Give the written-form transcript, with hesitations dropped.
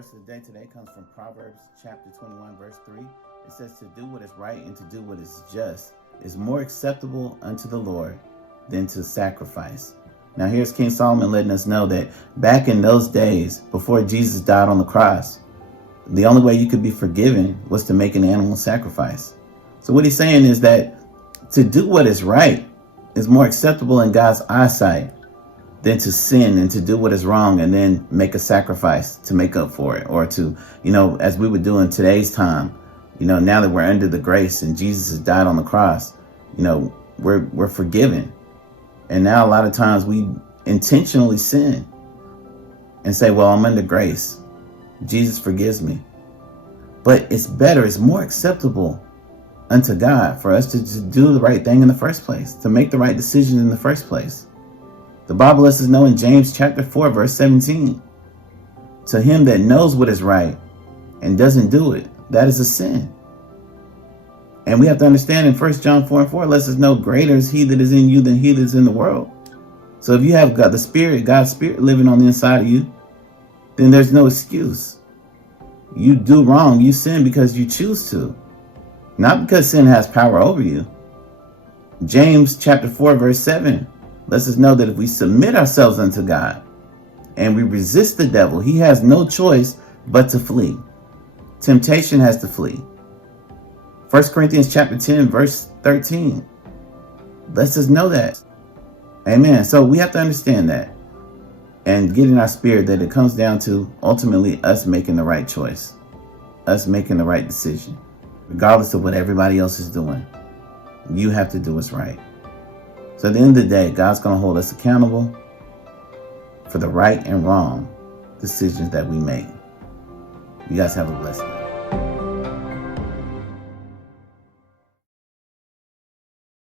verse of the day today comes from Proverbs chapter 21, verse 3. It says, to do what is right and to do what is just is more acceptable unto the Lord than to sacrifice. Now here's King Solomon letting us know that back in those days, before Jesus died on the cross, the only way you could be forgiven was to make an animal sacrifice. So what he's saying is that to do what is right is more acceptable in God's eyesight than to sin and to do what is wrong and then make a sacrifice to make up for it, or to, as we would do in today's time, now that we're under the grace and Jesus has died on the cross, we're forgiven. And now a lot of times we intentionally sin and say, well, I'm under grace. Jesus forgives me. But it's better, it's more acceptable unto God for us to do the right thing in the first place, to make the right decision in the first place. The Bible lets us know in James chapter 4, verse 17, to him that knows what is right and doesn't do it, that is a sin. And we have to understand in 1 John 4 and 4, it lets us know greater is he that is in you than he that is in the world. So if you have got the Spirit, God's Spirit living on the inside of you, then there's no excuse. You do wrong, you sin because you choose to, not because sin has power over you. James chapter 4, verse 7 lets us know that if we submit ourselves unto God and we resist the devil, he has no choice but to flee. Temptation has to flee. 1 Corinthians chapter 10, verse 13 lets us know that. Amen. So we have to understand that and get in our spirit that it comes down to ultimately us making the right choice, us making the right decision, regardless of what everybody else is doing. You have to do what's right. So at the end of the day, God's going to hold us accountable for the right and wrong decisions that we make. You guys have a blessed day.